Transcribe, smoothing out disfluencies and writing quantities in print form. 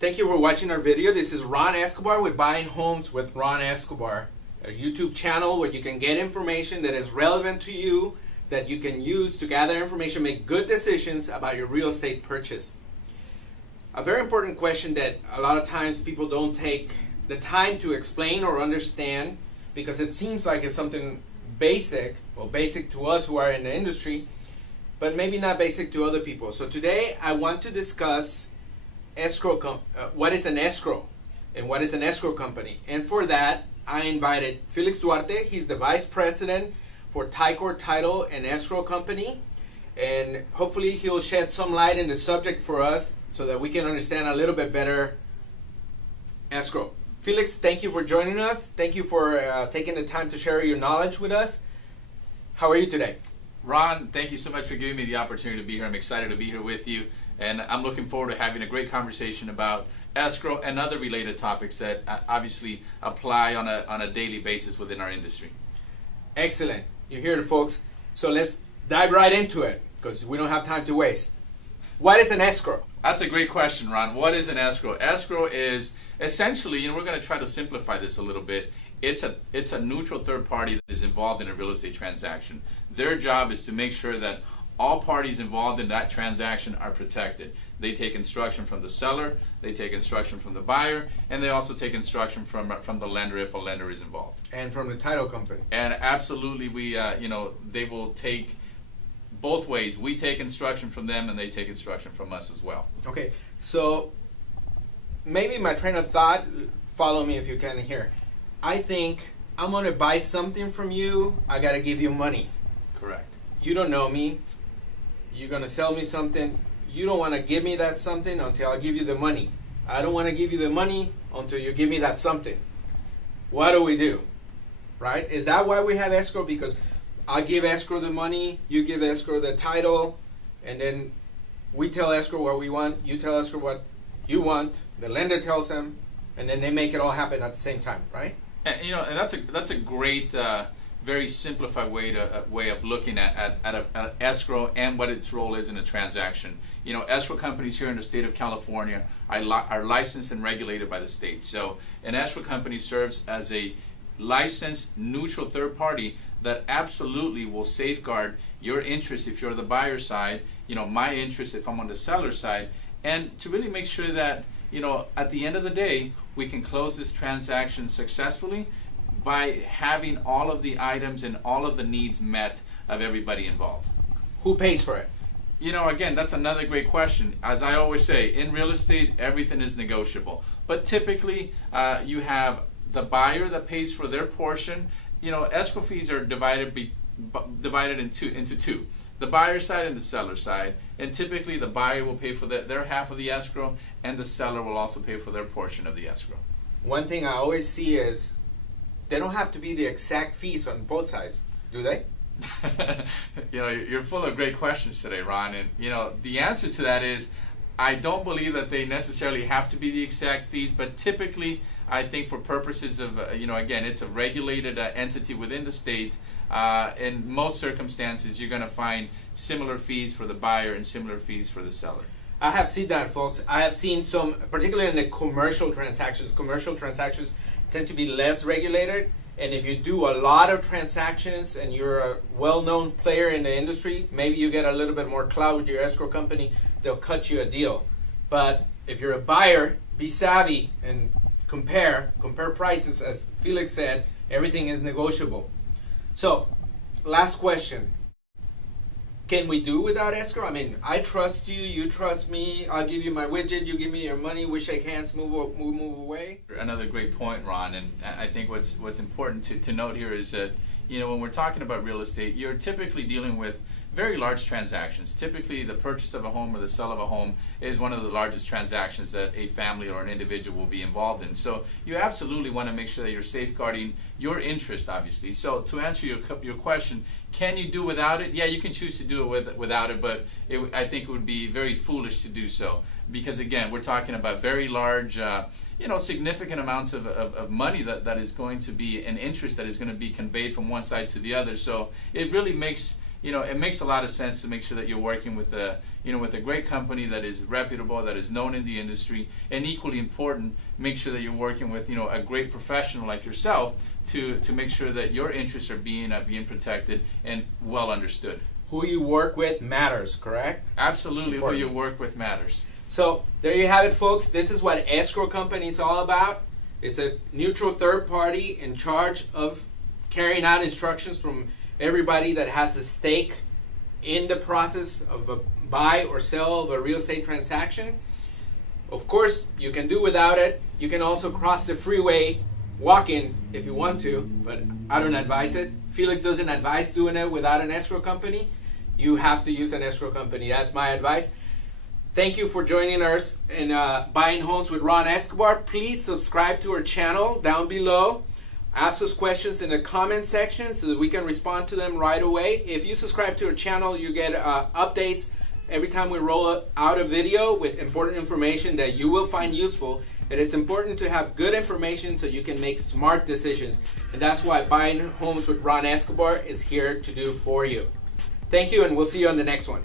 Thank you for watching our video. This is Ron Escobar with Buying Homes with Ron Escobar, a YouTube channel where you can get information that is relevant to you, that you can use to gather information, make good decisions about your real estate purchase. A very important question that a lot of times people don't take the time to explain or understand because it seems like it's something basic, well, basic to us who are in the industry, but maybe not basic to other people. So today I want to discuss what is an escrow and what is an escrow company. And for that, I invited Felix Duarte. He's the vice president for Ticor Title and Escrow Company. And hopefully he'll shed some light in the subject for us so that we can understand a little bit better escrow. Felix, thank you for joining us. Thank you for taking the time to share your knowledge with us. How are you today? Ron, thank you so much for giving me the opportunity to be here. I'm excited to be here with you, and I'm looking forward to having a great conversation about escrow and other related topics that obviously apply on a daily basis within our industry. Excellent. You hear it, folks. So let's dive right into it because we don't have time to waste. What is an escrow? That's a great question, Ron. What is an escrow? Escrow is essentially, and we're going to try to simplify this a little bit, it's a neutral third party that is involved in a real estate transaction. Their job is to make sure that all parties involved in that transaction are protected. They take instruction from the seller, they take instruction from the buyer, and they also take instruction from the lender if a lender is involved. And from the title company. And absolutely, they will take both ways. We take instruction from them and they take instruction from us as well. Okay, so maybe my train of thought, follow me if you can here. I think I'm going to buy something from you, I got to give you money. Correct. You don't know me. You're going to sell me something. You don't want to give me that something until I give you the money. I don't want to give you the money until you give me that something. What do we do? Right? Is that why we have escrow? Because I give escrow the money, you give escrow the title, and then we tell escrow what we want, you tell escrow what you want, the lender tells them, and then they make it all happen at the same time, right? And that's a great, very simplified way of looking at escrow and what its role is in a transaction. Escrow companies here in the state of California are licensed and regulated by the state. So an escrow company serves as a licensed neutral third party that absolutely will safeguard your interest if you're the buyer side, my interest if I'm on the seller side, and to really make sure that at the end of the day we can close this transaction successfully by having all of the items and all of the needs met of everybody involved. Who pays for it? Again, that's another great question. As I always say, in real estate, everything is negotiable. But typically, you have the buyer that pays for their portion. Escrow fees are divided into two. The buyer side and the seller side. And typically, the buyer will pay for their half of the escrow, and the seller will also pay for their portion of the escrow. One thing I always see is they don't have to be the exact fees on both sides, do they? You're full of great questions today, Ron. And the answer to that is, I don't believe that they necessarily have to be the exact fees, but typically, I think for purposes of, again, it's a regulated entity within the state. In most circumstances, you're going to find similar fees for the buyer and similar fees for the seller. I have seen that, folks. I have seen some, particularly in the commercial transactions. Commercial transactions tend to be less regulated. And if you do a lot of transactions and you're a well-known player in the industry, maybe you get a little bit more clout with your escrow company. They'll cut you a deal. But if you're a buyer, be savvy and compare prices. As Felix said, everything is negotiable. So, last question. Can we do without escrow? I mean, I trust you, you trust me, I'll give you my widget, you give me your money, we shake hands, move away. Another great point, Ron, and I think what's important to note here is that, when we're talking about real estate, you're typically dealing with very large transactions. Typically, the purchase of a home or the sale of a home is one of the largest transactions that a family or an individual will be involved in. So you absolutely want to make sure that you're safeguarding your interest, obviously. So to answer your question, can you do without it? Yeah, you can choose to do it without it, but I think it would be very foolish to do so. Because again, we're talking about very large, significant amounts of money that is going to be an interest that is going to be conveyed from one side to the other. So it really makes it makes a lot of sense to make sure that you're working with with a great company that is reputable, that is known in the industry, and equally important, make sure that you're working with a great professional like yourself to make sure that your interests are being protected and well understood. Who you work with matters, correct? Absolutely, who you work with matters. So there you have it, folks. This is what Escrow Company is all about. It's a neutral third party in charge of carrying out instructions from everybody that has a stake in the process of a buy or sell of a real estate transaction. Of course, you can do without it. You can also cross the freeway walking if you want to, but I don't advise it. Felix doesn't advise doing it without an escrow company. You have to use an escrow company. That's my advice. Thank you for joining us in Buying Homes with Ron Escobar. Please subscribe to our channel down below. Ask us questions in the comment section so that we can respond to them right away. If you subscribe to our channel, you get updates every time we roll out a video with important information that you will find useful. It is important to have good information so you can make smart decisions. And that's why Buying Homes with Ron Escobar is here to do for you. Thank you, and we'll see you on the next one.